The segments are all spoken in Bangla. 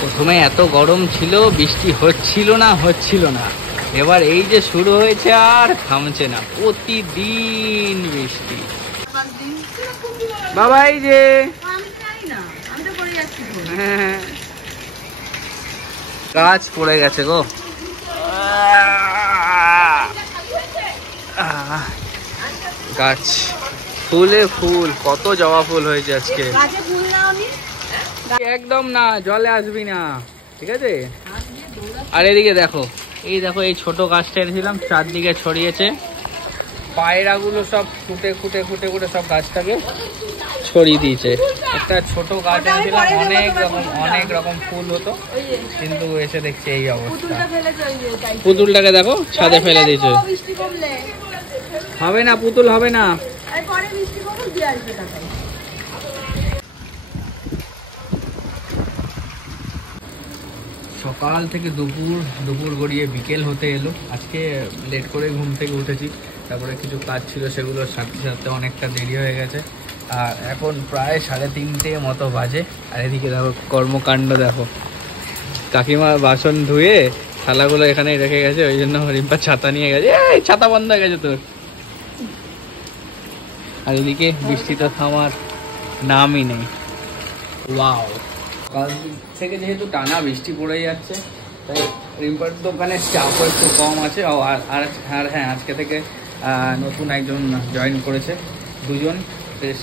প্রথমে এত গরম ছিল, বৃষ্টি হচ্ছিল না, এবার এই যে শুরু হয়েছে আর থামছে না, প্রতিদিন বৃষ্টি। বাবা এই যে গাছ পড়ে গেছে গো, গাছ ফুলে ফুল, কত জবা ফুল হয়েছে আজকে। একদম না, জলে আসবি না, ঠিক আছে। আর এদিকে দেখো, এই দেখো এই ছোট গাছটা এনেছিলাম, চারদিকে ছড়িয়েছে, পায়রাগুলো সব খুঁটে খুঁটে খুঁটে খুঁটে সব গাছটাকে ছড়িয়ে দিয়েছে। একটা ছোট গাছ এনেছিলাম, অনেক রকম ফুল হতো, কিন্তু এসে দেখছি এই অবস্থা। পুতুলটাকে দেখো ছাদে ফেলে দিয়েছে। হবে না, পুতুল হবে না। সকাল থেকে দুপুর গড়িয়ে বিকেল হতে এলো। আজকে লেট করে ঘুম থেকে উঠেছি, তারপরে কিছু কাজ ছিল, সেগুলো সাথে সাথে অনেকটা দেরি হয়ে গেছে। আর এখন প্রায় 3:30 মতো বাজে। আর এদিকে দেখো কর্মকাণ্ড দেখো, কাকিমা বাসন ধুয়ে থালাগুলো এখানে রেখে গেছে, ওই জন্য রিম্পা ছাতা নিয়ে গেছে। এই ছাতা বন্ধ হয়ে গেছে তোর। আর এদিকে বৃষ্টি তো থামার নামই নেই। ওয়াও, কাল থেকে যেহেতু টানা বৃষ্টি পড়ে যাচ্ছে, তাই রিম্পার দোকানের চাপও একটু কম আছে। আর হ্যাঁ, আজকে থেকে নতুন একজন জয়েন করেছে, 2জন,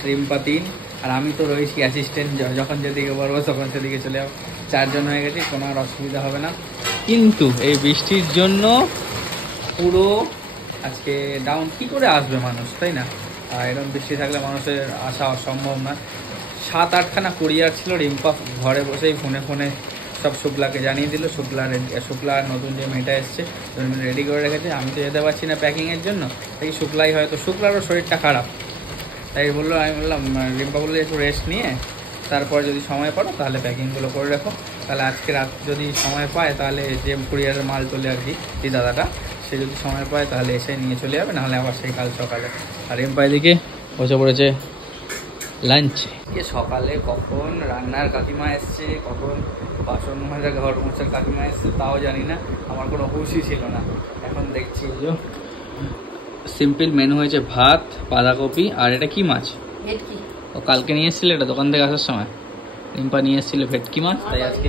রিম্পা 3, আর আমি তো রয়েছি অ্যাসিস্ট্যান্ট, যখন যেদিকে বলবো তখন সেদিকে চলে যাবো। 4 জন হয়ে গেছি, কোনো আর অসুবিধা হবে না। কিন্তু এই বৃষ্টির জন্য পুরো আজকে ডাউন। কি করে আসবে মানুষ, তাই না? এরকম বৃষ্টি থাকলে মানুষের আসা অসম্ভব না। 7-8খানা কুরিয়ার ছিল, রিম্পা ঘরে বসেই ফোনে সব শুক্লাকে জানিয়ে দিল। শুক্লার নতুন যে মেয়েটা এসছে রেডি করে রেখেছে। আমি তো যেতে পারছি না প্যাকিংয়ের জন্য, তাই শুক্লাই হয়তো, শুক্লারও শরীরটা খারাপ, তাই বললো। আমি বললাম, রিম্পা বললো একটু রেস্ট নিয়ে তারপর যদি সময় পারো তাহলে প্যাকিংগুলো করে রাখো। তাহলে আজকে রাত যদি সময় পায়, তাহলে যে কুরিয়ারের মাল তোলে আর কি, এই দাদাটা, সে যদি সময় পায় তাহলে এসে নিয়ে চলে যাবে, নাহলে আবার সেই কাল সকালে। আর রিম্পা এদিকে বসে পড়েছে লাঞ্চে। সকালে কখন রান্নার কাকিমা এসছে, কখন বাসন মাজা ঘর মোছার কাকিমা এসছে তাও জানি না, আমার কোনো হুঁশই ছিল না। এখন দেখছি যে সিম্পল মেনু হয়েছে, ভাত, বাঁধাকপি, আর এটা কি মাছ? ভেটকি। ও কালকে নিয়ে এসেছিল, এটা দোকান থেকে আসার সময় রিম্পা নিয়ে এসেছিল ভেটকি মাছ, তাই আজকে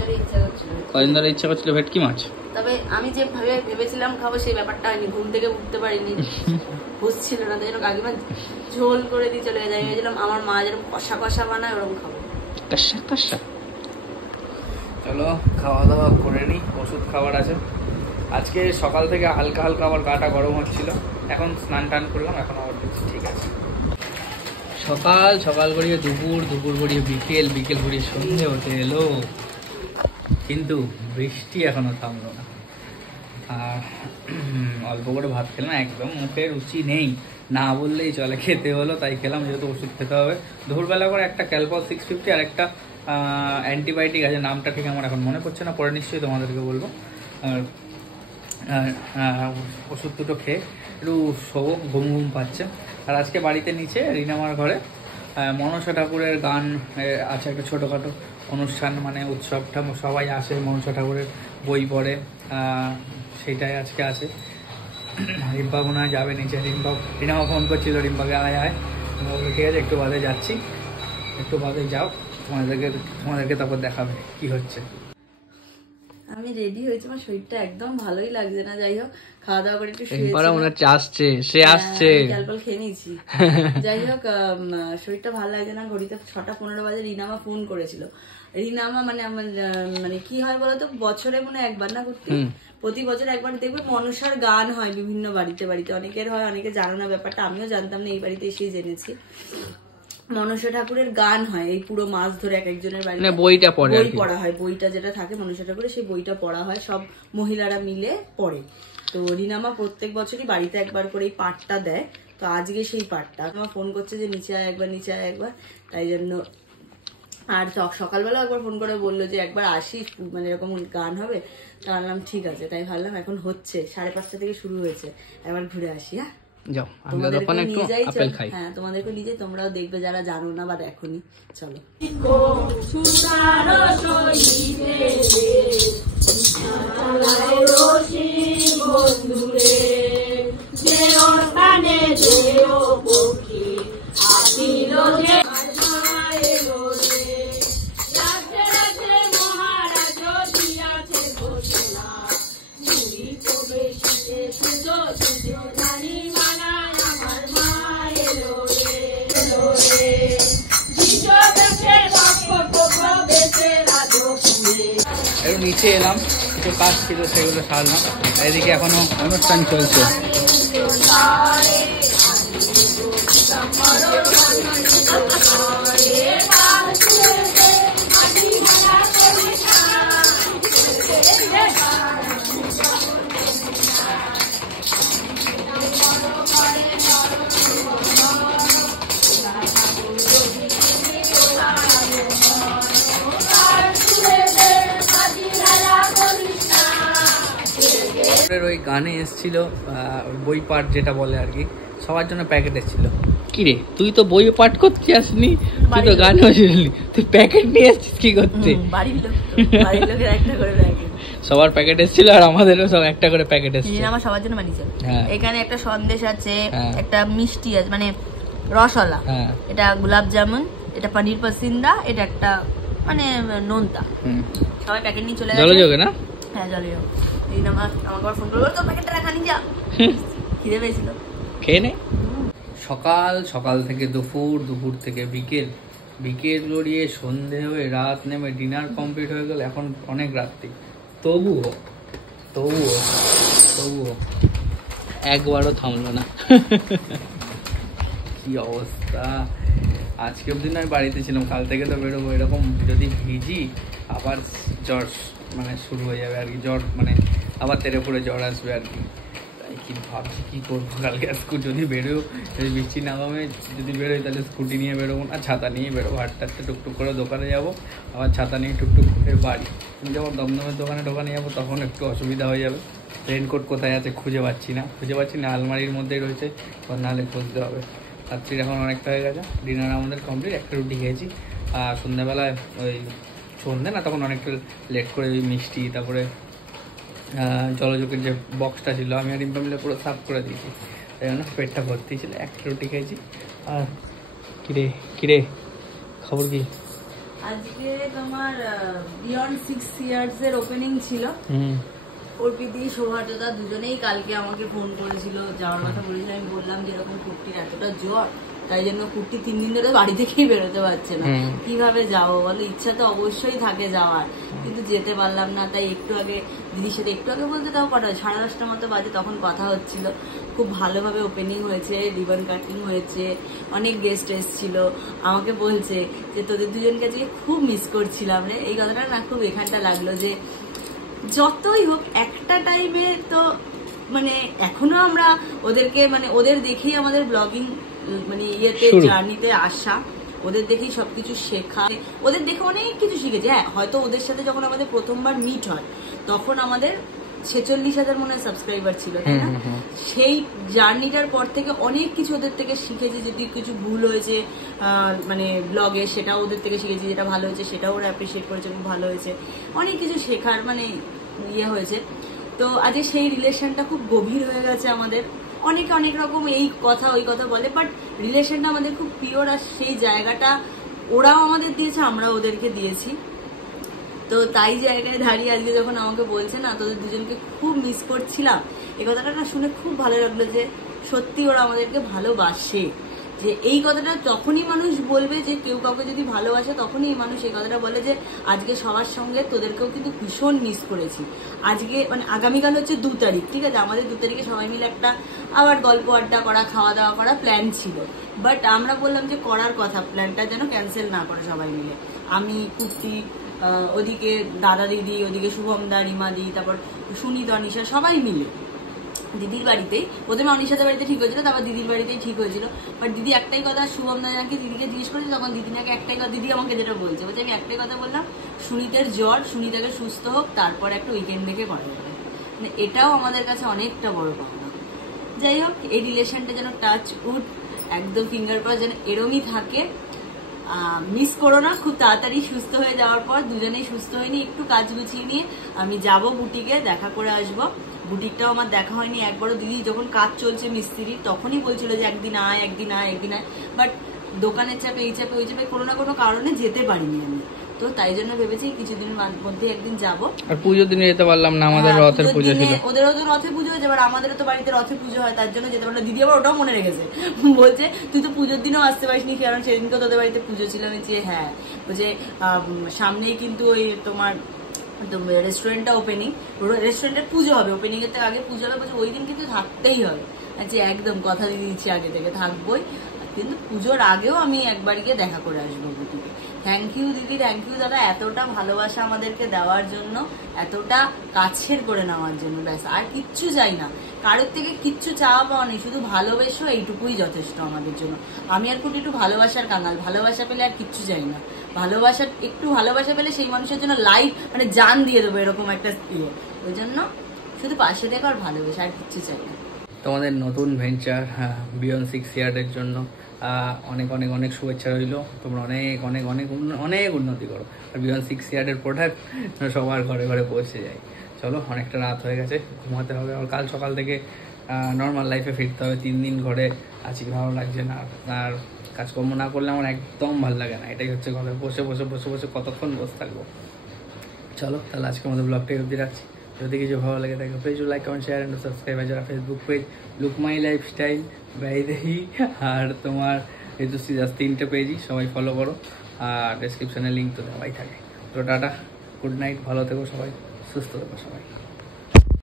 কদিন ধরে ইচ্ছা করছিল ভেটকি মাছ। তবে আমি যে ভেবেছিলাম খাবো সেই ব্যাপারটা হয়নি, ঘুম থেকে উঠতে পারিনি, বুঝছিল না, তাই জন্য কাকিমা ঝোল করে দিয়ে চলে গেছে। আমি ভেবেছিলাম আমার মা যেরকম কষা কষা বানায় ওরকম খাবো, কষা কষা। চলো খাওয়া দাওয়া করে নিই, ওষুধ খাবার আছে। আজকে সকাল থেকে হালকা হালকা আবার গাটা গরম হচ্ছিল, এখন স্নান টান করলাম, এখন আবার ঠিক আছে। সকাল গড়িয়ে দুপুর গড়িয়ে বিকেল গড়িয়ে সন্ধে হতে এলো, কিন্তু বৃষ্টি এখনো থামলো না। আর অল্প করে ভাত খেলাম, একদম মুখে রুচি নেই, না বললেই চলে, খেতে হলো তাই খেলাম, যেহেতু ওষুধ খেতে হবে। দুপুরবেলা করে একটা ক্যালপল 650 আর একটা অ্যান্টিবায়োটিক আছে, নামটা ঠিক আমার এখন মনে পড়ছে না, পরে নিশ্চয়ই তোমাদেরকে বলবো। আর ওষুধ দুটো খেয়ে একটু শোবো, ঘুম পাচ্ছে। আর আজকে বাড়িতে নিচে রিনামার ঘরে মনসা ঠাকুরের গান আছে, একটা ছোটোখাটো অনুষ্ঠান, মানে উৎসবটা সবাই আসে, মনসা ঠাকুরের বই পড়ে, সেইটাই আজকে আছে। রিম্পা মনে হয় যাবে নিচে, রিনামা ফোন করছিল রিম্পাকে, আয় বললো ঠিক আছে একটু বাদে যাচ্ছি, একটু বাদে যাও, তোমাদেরকে তারপর দেখাবে কি হচ্ছে। আমি রেডি হয়েছি, আমার শরীরটা একদম ভালোই লাগছে না। যাই হোক, খাওয়া দাওয়া করে একটু আসছে, সে আসছে, ক্যালপল খেয়ে নিয়েছি। যাই হোক, শরীরটা ভালো লাগছে না। ঘড়িতে 6:15 বাজে রিনামা ফোন করেছিল। রিনামা মানে আমার মানে কি হয় বলতো, বছরে মনে একবার না করতে, প্রতি বছর একবার দেখবে মনসার গান হয় বিভিন্ন বাড়িতে, অনেকের হয়, অনেকে জানো না ব্যাপারটা, আমিও জানতাম না, এই বাড়িতে এসেই জেনেছি। মনসা ঠাকুরের গান হয় এই পুরো মাস ধরে, এক একজনের বাড়িতে বই পড়া হয়, বইটা যেটা থাকে মনসা ঠাকুরের, সেই বইটা পড়া হয়, সব মহিলারা মিলে পড়ে। তো রিনামা প্রত্যেক বছরই বাড়িতে একবার করে এই পাঠটা দেয়, তো আজকে সেই পাঠটা আমার ফোন করছে যে নিচে আয় একবার, তাই জন্য। আর সকালবেলা একবার ফোন করে বললো যে একবার আসিস, মানে এরকম গান হবে, তা বললাম ঠিক আছে, তাই ভাবলাম এখন হচ্ছে 5:30 থেকে শুরু হয়েছে, একবার ঘুরে আসি। হ্যাঁ যাও, আমরা দোকানে একটু আপেল খাই। হ্যাঁ, তোমাদেরকে নিয়ে যাই, তোমরাও দেখবে যারা জানো না বা দেখোনি। চলো। একটু নিচে এলাম, কিছু কাজ ছিল সেগুলো সারলাম। এদিকে এখনো অনুষ্ঠান চলছে। ওই গানে এসেছিল বই পাঠ যেটা বলে আর কি, সবার জন্য প্যাকেট এসেছিল। কি রে তুই তো বই পাঠ করতে আসনি, তুই তো গান শুনলি, তুই প্যাকেট নিয়ে এসেছিস কি করতে? সবার প্যাকেট এসেছিল আর আমাদেরও সব একটা করে প্যাকেট এসেছিল। আমার সবার জন্য বানিয়েছে। এখানে একটা সন্দেশ আছে, একটা মিষ্টি আছে মানে রসগোল্লা, এটা গোলাপ জামুন, এটা পনির পাসিন্দা, এটা একটা মানে নোনতা। সবাই প্যাকেট নিয়ে চলে গেছে। জলযোগে না? হ্যাঁ জলযোগ। এই না আমাকে ফোন করলো, তো প্যাকেটটা রাখা নিয়ে যা, খিদে পেয়েছিল খেয়ে নে। সকাল সকাল থেকে দুপুর, দুপুর থেকে বিকেল, বিকেল গড়িয়ে সন্ধে হয়ে রাত নেমে ডিনার কমপ্লিট হয়ে গেল, এখন অনেক রাত্রি, তবুও তবুও তবুও একবারও থামলো না। কি অবস্থা! আজকে অব্দি নয় বাড়িতে ছিলাম, কাল থেকে তো বেরোবো। এরকম যদি ভিজি আবার জ্বর মানে শুরু হয়ে যাবে আর কি, জ্বর মানে আবার তেরে পড়ে জ্বর আসবে আর কি। তাই কি ভাবছি কী করবো কালকে, যদি বেরোও, যদি বৃষ্টি নামে যদি বেরোই তাহলে স্কুটি নিয়ে বেরোবো না, ছাতা নিয়ে বেরোবো, হাঁটতে হাঁটতে টুকটুক করে দোকানে যাবো, আবার ছাতা নিয়ে টুকটুক করে বাড়ি। আমি যখন দমদমের দোকানে যাবো তখন একটু অসুবিধা হয়ে যাবে। রেনকোট কোথায় আছে খুঁজে পাচ্ছি না, আলমারির মধ্যেই রয়েছে, নাহলে খুঁজতে হবে। রাত্রির এখন অনেকটা হয়ে গেছে, ডিনার আমাদের কমপ্লিট, একটা রুটি খেয়েছি। আর সন্ধ্যাবেলায় ওই সন্ধ্যে না তখন অনেকটা লেট করে ওই মিষ্টি, তারপরে জলযোগের যে বক্সটা ছিল আমি আর রিম্পা মিলে পুরো সাফ করে দিয়েছি, তাই জন্য পেটটা ভর্তি ছিল। একটা রুটি খেয়েছি। আর কিরে খবর কি? আজকে তোমার বিয়ন্ড 6 ইয়ার্স এর ওপেনিং ছিল। অর্পিদি সৌহার্দ্যতা দুজনেই কালকে আমাকে ফোন করেছিল, যাওয়ার কথা বলেছিল। আমি বললাম যে এরকম কুর্তির এতটা জ্বর, তাই জন্য কুর্তি 3 দিন ধরে বাড়ি থেকেই বেরোতে পারছে না, কিভাবে যাবো বলো? ইচ্ছা তো অবশ্যই থাকে যাওয়ার, কিন্তু যেতে পারলাম না। তাই একটু আগে দিদির সাথে, একটু আগে বলতে তাও কটা 10:30 মতো বাজে, তখন কথা হচ্ছিল। খুব ভালোভাবে ওপেনিং হয়েছে, রিবন কাটিং হয়েছে, অনেক গেস্ট এসেছিল। আমাকে বলছে যে তোদের দুজনকে আজকে খুব মিস করছিলাম রে। এই কথাটা না খুব এখানটা লাগলো যে যতই হোক একটা টাইমে তো মানে এখনো আমরা ওদেরকে মানে ওদের দেখেই আমাদের ব্লগিং মানে ইয়েতে জার্নিতে আসা, ওদের দেখেই সবকিছু শেখা, ওদের দেখে অনেক কিছু শিখেছে। হ্যাঁ হয়তো ওদের সাথে যখন আমাদের প্রথমবার মিট হয় তখন আমাদের 46,000 মনে হয় সাবস্ক্রাইবার ছিল, তাই না? সেই জার্নিটার পর থেকে অনেক কিছু ওদের থেকে শিখেছি। যদি কিছু ভুল হয়েছে মানে ব্লগে, সেটাও ওদের থেকে শিখেছি, যেটা ভালো হয়েছে সেটাও ওরা অ্যাপ্রিসিয়েট করেছে, খুব ভালো হয়েছে, অনেক কিছু শেখার মানে ইয়ে হয়েছে। তো আজকে সেই রিলেশনটা খুব গভীর হয়ে গেছে আমাদের। অনেকে অনেক রকম এই কথা ওই কথা বলে, বাট রিলেশনটা আমাদের খুব পিওর। আর সেই জায়গাটা ওরাও আমাদের দিয়েছে, আমরা ওদেরকে দিয়েছি। তো তাই জায়গায় দাঁড়িয়ে আজকে যখন আমাকে বলছে না তোদের দুজনকে খুব মিস করছিলাম, এই কথাটা না শুনে খুব ভালো লাগলো যে সত্যি ওরা আমাদেরকে ভালোবাসে। যে এই কথাটা তখনই মানুষ বলবে যে কেউ কাউকে যদি ভালোবাসে, তখনই এই মানুষ এই কথাটা বলে যে আজকে সবার সঙ্গে তোদেরকেও কিন্তু ভীষণ মিস করেছি। আজকে মানে আগামীকাল হচ্ছে 2 তারিখ, ঠিক আছে? আমাদের 2 তারিখে সবাই মিলে একটা আবার গল্প আড্ডা করা, খাওয়া দাওয়া করা প্ল্যান ছিল, বাট আমরা বললাম যে করার কথা, প্ল্যানটা যেন ক্যান্সেল না করে সবাই মিলে। আমি কুর্তি, ওদিকে দাদা দিদি, ওদিকে শুভমদা, রিমাদি, তারপর সুনীত, অনিশা, সবাই মিলে দিদির বাড়িতেই, প্রথমে অনিশাদের বাড়িতে ঠিক হয়েছিল, তারপর দিদির বাড়িতেই ঠিক হয়েছিল। বাট দিদি একটাই কথা, শুভমদা নাকি দিদিকে জিজ্ঞেস করেছে, তখন দিদি নাকি একটাই কথা, দিদি আমাকে যেটা বলছে আমি একটাই কথা বললাম, সুনীতের জ্বর, সুনীতাকে সুস্থ হোক, তারপর একটা উইকেন্ড দেখে করা যাবে। মানে এটাও আমাদের কাছে অনেকটা বড় পাওনা। যাই হোক, এই রিলেশনটা যেন টাচ উড একদম ফিঙ্গার পাস যেন এরমই থাকে। মিস করো না, খুব তাড়াতাড়ি সুস্থ হয়ে যাওয়ার পর, দুজনেই সুস্থ হয়নি, একটু কাজ গুছিয়ে নিয়ে আমি যাব বুটিকে, দেখা করে আসবো। বুটিকটাও আমার দেখা হয়নি একবারও। দিদি যখন কাজ চলছে মিস্ত্রির, তখনই বলছিল যে একদিন আয়, বাট দোকানের চাপে, এই চাপে, ওই চাপে, কোনো না কোনো কারণে যেতে পারিনি আমি। তো তাই জন্য ভেবেছি কিছুদিনের মধ্যে একদিন যাবো। আর পুজোর দিনে যেতে পারলাম না, আমাদের রথের পুজো ছিল। ওদেরও তো রথে পুজো হয়েছে, এবার আমাদেরও তো বাড়িতে রথে পুজো হয়, তার জন্য যেতে পারলাম। দিদি আবার ওটাও মনে রেখেছে, বলছে তুই তো পুজোর দিনও আসতে পারিসনি, কারণ সেদিনকে তোদের বাড়িতে পুজো ছিল। আমি যে হ্যাঁ, বলছে সামনেই কিন্তু ওই তোমার তো রেস্টুরেন্টটা ওপেনিং, রেস্টুরেন্টের পুজো হবে, ওপেনিং এর থেকে আগে পুজো হবে, বলছে ওই দিন কিন্তু থাকতেই হবে। আচ্ছা একদম কথা দিয়ে দিচ্ছি আগে থেকে থাকবোই, কিন্তু পুজোর আগেও আমি একবার গিয়ে দেখা করে আসবো বুটিকে। থ্যাংক ইউ দিদি, থ্যাংক ইউ দাদা, এতটা ভালোবাসা আমাদেরকে দেওয়ার জন্য, এতটা কাছের করে নেওয়ার জন্য, ব্যাস আর কিচ্ছু চাই না, কারোর থেকে কিচ্ছু চাওয়া পাওয়া নেই, শুধু ভালোবেসো, এইটুকুই যথেষ্ট আমাদের জন্য। আমি আর একটু ভালোবাসার কাঙাল, ভালোবাসা পেলে আর কিচ্ছু চাই না, একটু ভালোবাসা পেলে সেই মানুষের জন্য লাইফ মানে জান দিয়ে দেবো, এরকম একটা ইয়ে। ওই জন্য শুধু পাশে থেকে আর ভালোবাসা, আর কিচ্ছু চাই না। তোমাদের নতুন ভেঞ্চার বিয়ন্ড 6 ইয়ার্ডের জন্য অনেক অনেক অনেক শুভেচ্ছা রইল। তোমরা অনেক অনেক অনেক অনেক উন্নতি করো, আর বিয়ন্ড 6 ইয়ার্ডের প্রোডাক্ট সবার ঘরে ঘরে পৌঁছে যায়। চলো, অনেকটা রাত হয়ে গেছে, ঘুমাতে হবে, আর কাল সকাল থেকে নর্মাল লাইফে ফিরতে হবে। 3 দিন ঘরে আছি, ভালো লাগছে না, আর কাজকর্ম না করলে আমার একদম ভালো লাগে না। এটাই হচ্ছে ঘরে বসে বসে বসে বসে কতক্ষণ বসে থাকবো। চলো তাহলে আজকে আমাদের ব্লগটাই অবধি রাখছি। যদি কিছু ভালো লাগে থাকে please like comment share and subscribe. আর যারা Facebook page look my lifestyle Baidehi আর তোমার ঋতুশ্রী 3টে পেজই সবাই ফলো করো, আর ডেসক্রিপশনে লিঙ্ক তো দেওয়াই থাকে। তো টাটা, গুড নাইট, ভালো থেকো সবাই, সুস্থ থেকো সবাই।